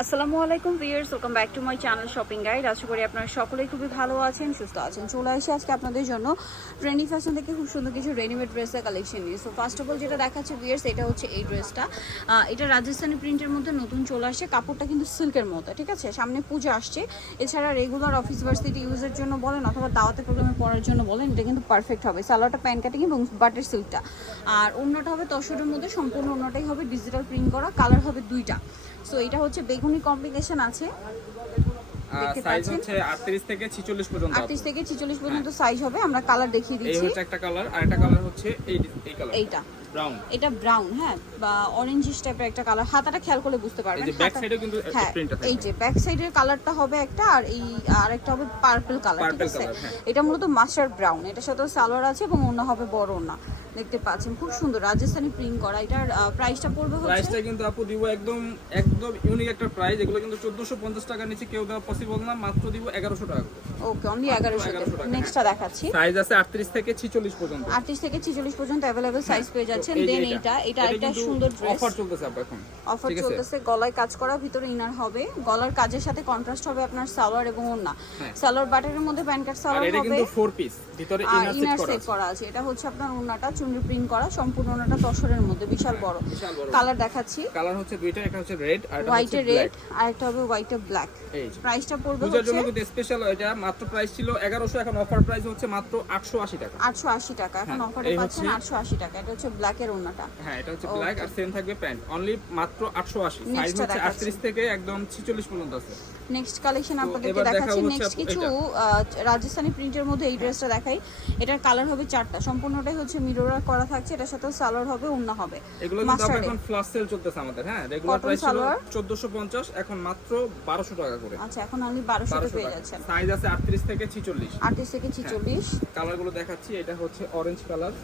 আসসালামু আলাইকুম viewers, welcome back to my channel shopping guide. আশা করি আপনারা সকলেই খুবই ভালো আছেন, সুস্থ আছেন। চলে আসি আজকে আপনাদের জন্য ট্রেন্ডি ফ্যাশন থেকে খুব সুন্দর কিছু রেডিমেড ড্রেসের কালেকশন নিয়ে। সো ফার্স্ট অফ অল যেটা দেখাচ্ছে ভিউয়ার্স, এটা হচ্ছে এই ড্রেসটা এটা রাজস্থানি প্রিন্টের মধ্যে নতুন চলে আসছে, কাপড়টা কিন্তু সিল্কের মতো, ঠিক আছে? সামনে পুজো আসছে। এছাড়া রেগুলার অফিস ভার্সিটি ইউজের জন্য বলেন অথবা দাওয়াতে প্রোগ্রামে পড়ার জন্য বলেন, এটা কিন্তু পারফেক্ট হবে। সালোয়ারটা প্যান্ট কাটিং এবং বাটার সিল্কটা আর অন্যটা হবে তসরের মধ্যে, সম্পূর্ণ অন্যটাই হবে ডিজিটাল প্রিন্ট করা কালার হবে দুইটা। সো এটা হচ্ছে বেগুনি কম্বিনেশন আছে। দেখতে সাইজ হচ্ছে 38 থেকে 46 পর্যন্ত থেকে সাইজ হবে আমরা কালার দেখিয়ে এই দিচ্ছি। হচ্ছে একটা কালার আর একটা কালার হচ্ছে এই এই কালার এইটা। ব্রাউন এটা ব্রাউন হ্যাঁ বা অরেঞ্জিশ টাইপের একটা কালার হাতাটা খেয়াল করলে বুঝতে এই পারবেন। যে ব্যাক সাইডে কিন্তু হ্যাঁ এই যে ব্যাক সাইডের কালারটা হবে একটা আর এই আরেকটা হবে পার্পল কালার ঠিক আছে? হ্যাঁ। এটা মূলত মাস্টার ব্রাউন এটার সাথে সালোয়ার আছে এবং অন্য হবে বড় না দেখতে পাচ্ছেন। খুব সুন্দর। রাজস্থানি প্রিন্ট করা। এটার প্রাইসটা পড়বে হচ্ছে? প্রাইসটা কিন্তু আপু দিব একদম একদম ইউনিক একটা প্রাইস এগুলো কিন্তু 1450 টাকার নিচে কেউ দেওয়া পসিবল না। মাত্র দিব 1100 টাকা ওকে অনলি এগারোশো 1100 টাকা, নেক্সটটা দেখাচ্ছি। সাইজ আছে 38 থেকে 46 পর্যন্ত। আটত্রিশ থেকে ছিচল্লিশ পর্যন্ত অ্যাভেলেবেল সাইজ পেয়ে যাচ্ছেন। হ্যাঁ, তো এই যে দেন এইটা এটা একটা সুন্দর ড্রেস অফার চলতেছে আপু এখন। অফার চলতেছে। গলায় কাজ করা ভিতরে ইনার হবে। গলার কাজের সাথে কন্ট্রাস্ট হবে আপনার সালোয়ার এবং ওন্না হ্যাঁ। সালোয়ার বাটারের মধ্যে প্যান্ট কাট আর সালোয়ার এটা কিন্তু 4 পিস ভিতরে ইনার সেট করা আছে। করা আছে। এটা হচ্ছে আপনার ওন্নাটা চুনরি প্রিন্ট করা সম্পূর্ণ ওন্নাটা তসরের মধ্যে বিশাল বড়। কালার দেখাচ্ছি। কালার হচ্ছে দুইটা একটা হচ্ছে রেড আর হোয়াইটে রেড আর একটা হবে হোয়াইট হোয়াইটে ব্ল্যাক প্রাইসটা পড়বে পূজার জন্য কিন্তু স্পেশাল এটা মাত্র প্রাইস ছিল 1100 এখন অফার প্রাইস হচ্ছে মাত্র 880 টাকা। আটশো আশি টাকা এখন হ্যাঁ, অফারে পাচ্ছেন হচ্ছে- আটশো আশি টাকা এটা হচ্ছে ব্ল্যাকের ওন্নাটা হ্যাঁ এটা হচ্ছে. ব্ল্যাক আর সেম থাকবে প্যান্ট অনলি মাত্র 880 সাইজ হচ্ছে 38 থেকে একদম 46 পর্যন্ত আছে। নেক্সট কালেকশন আপনাদেরকে দেখাচ্ছি নেক্সট কিছু রাজস্থানি প্রিন্টের মধ্যে এই ড্রেসটা দেখাই। এটার কালার হবে চারটা। সম্পূর্ণটাই হচ্ছে মিরর করা থাকছে। এটার সাথে সালোয়ার হবে অন্য হবে। এগুলো কিন্তু এখন ফ্লাশ সেল চলতেছে আমাদের হ্যাঁ? রেগুলার প্রাইস ছিল 1450 এখন মাত্র 1200 টাকা করে। আচ্ছা এখন অনলি বারোশো টাকা। পেয়ে যাচ্ছেন। সাইজ আছে 38 থেকে 46 আটত্রিশ থেকে ছিচল্লিশ। কালারগুলো দেখাচ্ছি। এটা হচ্ছে অরেঞ্জ কালার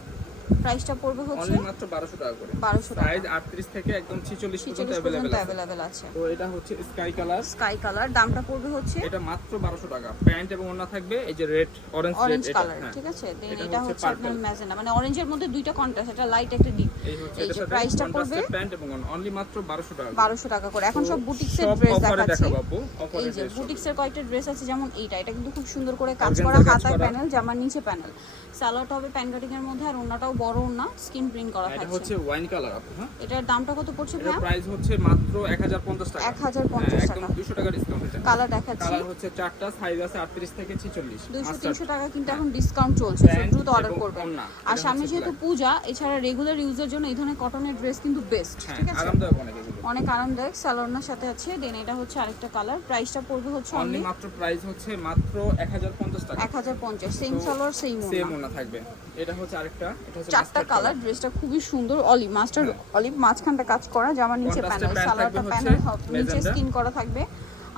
প্রাইসটা পড়বে হচ্ছে অনলি মাত্র 1200 টাকা করে বারোশো টাকা সাইজ 38 থেকে একদম 46 পর্যন্ত ছিচল্লিশ अवेलेबल পর্যন্ত আছে অ্যাভেলেবেল আছে তো এটা হচ্ছে স্কাই কালার স্কাই কালার দামটা পড়বে হচ্ছে এটা মাত্র 1200 টাকা প্যান্ট এবং ওড়না থাকবে এই যে red orange orange red colour এটা ঠিক আছে দেন এটা এটা হচ্ছে হচ্ছে আপনার purple। ম্যাজেন্ডা মানে অরেঞ্জের মধ্যে দুইটা কন্ট্রাস্ট এটা লাইট একটা ডিপ এই হচ্ছে এই এটার যে সাথে প্রাইসটা পড়বে কন্ট্রাস্টের প্যান্ট এবং অনলি মাত্র 1200 টাকা বারোশো টাকা করে এখন সব বুটিক্সের সব ড্রেস অফারে দেখাচ্ছি দেখাবো আপু এই অফারে যে বুটিক্সের কয়েকটা ড্রেস আছে যেমন এইটা এটা কিন্তু খুব সুন্দর করে কাজ Organza করা কাজ হাতায় করা। প্যানেল জামার নিচে প্যানেল সালোয়ারটা হবে প্যান কাটিং এর মধ্যে আর ওন্নাটাও বড় ওন্না স্কিন প্রিন্ট করা এটা হচ্ছে ওয়াইন কালার আপু হ্যাঁ? এটার দামটা কত পড়ছে ভাইয়া? প্রাইস হচ্ছে মাত্র 1050 টাকা। এক হাজার হ্যাঁ, পঞ্চাশ একদম টাকা। 200 টাকা ডিসকাউন্ট এটা। কালার দেখাচ্ছি। কালার হচ্ছে চারটা সাইজ আছে 38 থেকে 46 দুইশো Mustard। তিনশো টাকা কিন্তু এখন ডিসকাউন্ট চলছে দ্রুত অর্ডার করবেন। আর সামনে যেহেতু পূজা এছাড়া রেগুলার ইউজের জন্য এই ধরনের কটনের ড্রেস কিন্তু বেস্ট হ্যাঁ ঠিক আছে? আরামদায়ক অনেক অনেক আরামদায়ক সালোয়ারনার সাথে আছে দেন এটা হচ্ছে আরেকটা কালার প্রাইসটা পড়বে হচ্ছে অনলি মাত্র প্রাইস হচ্ছে মাত্র 1050 টাকা। এক হাজার পঞ্চাশ সেম সালোয়ার সেম সেম ওনা থাকবে। এটা হচ্ছে আরেকটা এটা চারটা কালার ড্রেসটা খুবই সুন্দর অলিভ মাস্টার অলিভ মাঝখানটা কাজ করা জামার নিচে প্যানেল সালোয়ারটা প্যানেল হচ্ছে নিচে স্কিন করা থাকবে।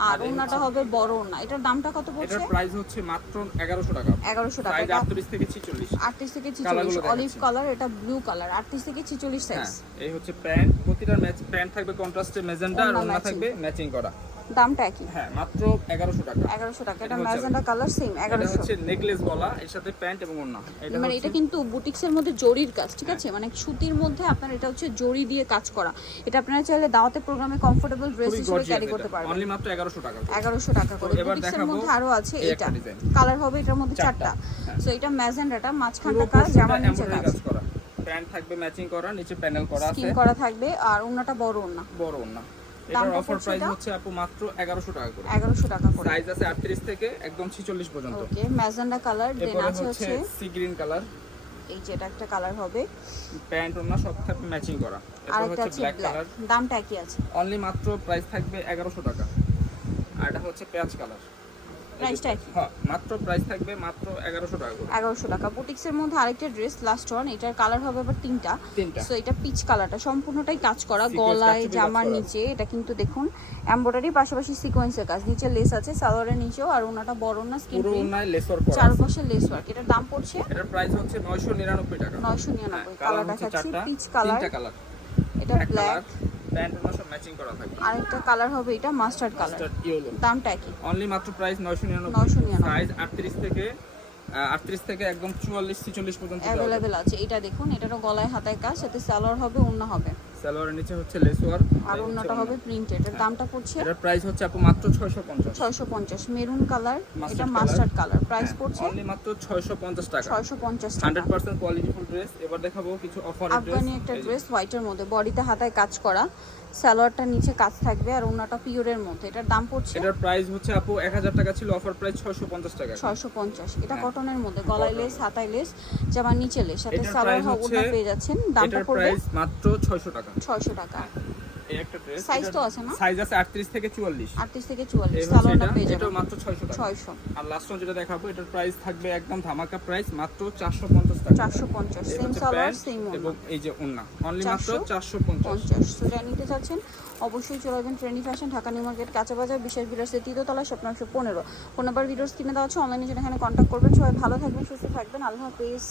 আর ওনাটা হবে বড় ওনা এটার দামটা কত পড়ছে? এটার প্রাইস হচ্ছে মাত্র 1100 টাকা। এগারোশো টাকা। সাইজ এটা 38 থেকে 46 আটত্রিশ থেকে ছিচল্লিশ। কালারগুলো অলিভ কালার এটা ব্লু কালার আটত্রিশ থেকে ছিচল্লিশ হ্যাঁ সাইজ এই হচ্ছে প্যান্ট প্রতিটার ম্যাচ প্যান্ট থাকবে কন্ট্রাস্টে মেজেন্টা আর ওড়না থাকবে ম্যাচিং করা। দামটা একই। হ্যাঁ মাত্র 1100 টাকা। এগারোশো টাকা এটা এটা ম্যাজেন্ডা কালার সেম এটা এগারোশো। হচ্ছে নেকলেস গলা এর সাথে প্যান্ট এবং ওড়না। এটা মানে এটা কিন্তু বুটিক্সের মধ্যে জরির কাজ ঠিক আছে? মানে সুতির মধ্যে আপনার এটা হচ্ছে জরি দিয়ে কাজ করা। এটা আপনারা চাইলে দাওয়াতে প্রোগ্রামে কমফোর্টেবল ড্রেস হিসেবে ক্যারি করতে পারবেন। অনলি মাত্র 1100 টাকা এগারোশো টাকা করে। বুটিক্সের মধ্যে আরও আছে এটা। কালার হবে এটার মধ্যে চারটা, সো এটা ম্যাজেন্ডাটা মাঝখানটা কাজ জামার নিচে কাজ। করা। প্যান্ট থাকবে ম্যাচিং করা নিচে প্যানেল করা আছে। স্কিন করা থাকবে আর ওনাটা বড় ওনা বড় ওড়না। দামটা অফার প্রাইস হচ্ছে আপু মাত্র 1100 টাকা করে। এগারোশো টাকা করে। সাইজ আছে 38 থেকে একদম 46 পর্যন্ত। ওকে ম্যাজেন্ডা কালার দেন আছে হচ্ছে সি গ্রিন কালার এই যে এটা একটা কালার হবে। প্যান্ট ওনা সব থাকবে ম্যাচিং করা। আর একটা হচ্ছে ব্ল্যাক কালার দামটা একই আছে। অনলি মাত্র প্রাইস থাকবে 1100 টাকা। আর এটা হচ্ছে পেঁয়াজ কালার প্রাইসটা একই হ্যাঁ মাত্র প্রাইস থাকবে মাত্র 1100 টাকা করে। এগারোশো টাকা। বুটিক্সের মধ্যে আরেকটা ড্রেস লাস্ট ওয়ান এটার কালার হবে আবার তিনটা। তিনটা। সো এটা পিচ কালারটা সম্পূর্ণটাই কাজ করা গলায় জামার নিচে এটা কিন্তু দেখুন এমব্রয়ডারি পাশাপাশি সিকোয়েন্সের কাজ। নিচে লেস আছে সালোয়ারের নিচেও আর ওনাটা বড় না স্কিন আছে। চারপাশে লেস ওয়ার্ক এটার দাম পড়ছে? এটার প্রাইস হচ্ছে 999 টাকা। নয়শো হ্যাঁ, নিরানব্বই। কালার কালার হচ্ছে পিচ কালার এটা ব্ল্যাক কালার সব ম্যাচিং করা থাকবে আরেকটা কালার হবে এটা মাস্টার্ড কালার। দামটা একই। অনলি মাত্র প্রাইস 999 999 সাইজ 38 থেকে আহ, 38 থেকে একদম 44 46 পর্যন্ত अवेलेबल আছে। এটা দেখুন এটারও গলায় হাতায় কাজ সাথে সালোয়ার হবে ওন্না হবে। সালোয়ারের নিচে হচ্ছে লেস আর অন্যটা হবে প্রিন্টেড। এর দামটা পড়ছে এটার প্রাইস হচ্ছে আপু মাত্র 650 ছয়শো পঞ্চাশ। Maroon colour. এটা মাস্টার্ড কালার প্রাইস পড়ছে অনলি মাত্র 650 টাকা। ছয়শো পঞ্চাশ টাকা। 100% কোয়ালিটিফুল ড্রেস এবার দেখাবো কিছু অফার ড্রেস আফগানি একটা ড্রেস হোয়াইটের মধ্যে। বডিতে হাতায় কাজ করা। সালোয়ারটা নিচে কাজ থাকবে আর ওনাটা পিওরের মধ্যে। এটার দাম পড়ছে? এটার প্রাইস হচ্ছে আপু 1000 টাকা ছিল অফার প্রাইস 650 টাকা। ছয়শো পঞ্চাশ। এটা হ্যাঁ। কটনের মধ্যে গলায় লেস হাতায় লেস জামার নিচে লেস সাথে সালোয়ার ওড়না পেয়ে যাচ্ছেন। দামটা এটার পড়বে প্রাইস মাত্র 600 টাকা। ছয়শো টাকা। এই একটা ড্রেস Size তো আছে না? সাইজ আছে 38 থেকে 44 আটত্রিশ থেকে চুয়াল্লিশ এই হচ্ছে সালোয়ারটা পেয়ে এটাও যাবেন। মাত্র 600 টাকা। ছয়শো। আর লাস্ট যেটা দেখাবো এটার প্রাইস থাকবে একদম ধামাকা প্রাইস মাত্র 450 টাকা। চারশো পঞ্চাশ এই সেম সালোয়ার সেম এবং এই যে ওন্না অনলি মাত্র 450 450 পঞ্চাশ। নিতে চাচ্ছেন অবশ্যই চলে আসবেন trendy fashion Dhaka New Market কাঁচা বাজার বিশেষ বিলাসের তৃতীয়তলা স্বপ্ন একশো পনেরো। ফোন নাম্বার ভিডিওস কিনে দেওয়া হচ্ছে অনলাইনে যেটা এখানে কন্ট্যাক্ট করবেন। সবাই ভালো থাকবেন সুস্থ থাকবেন। আল্লাহ হাফিজ।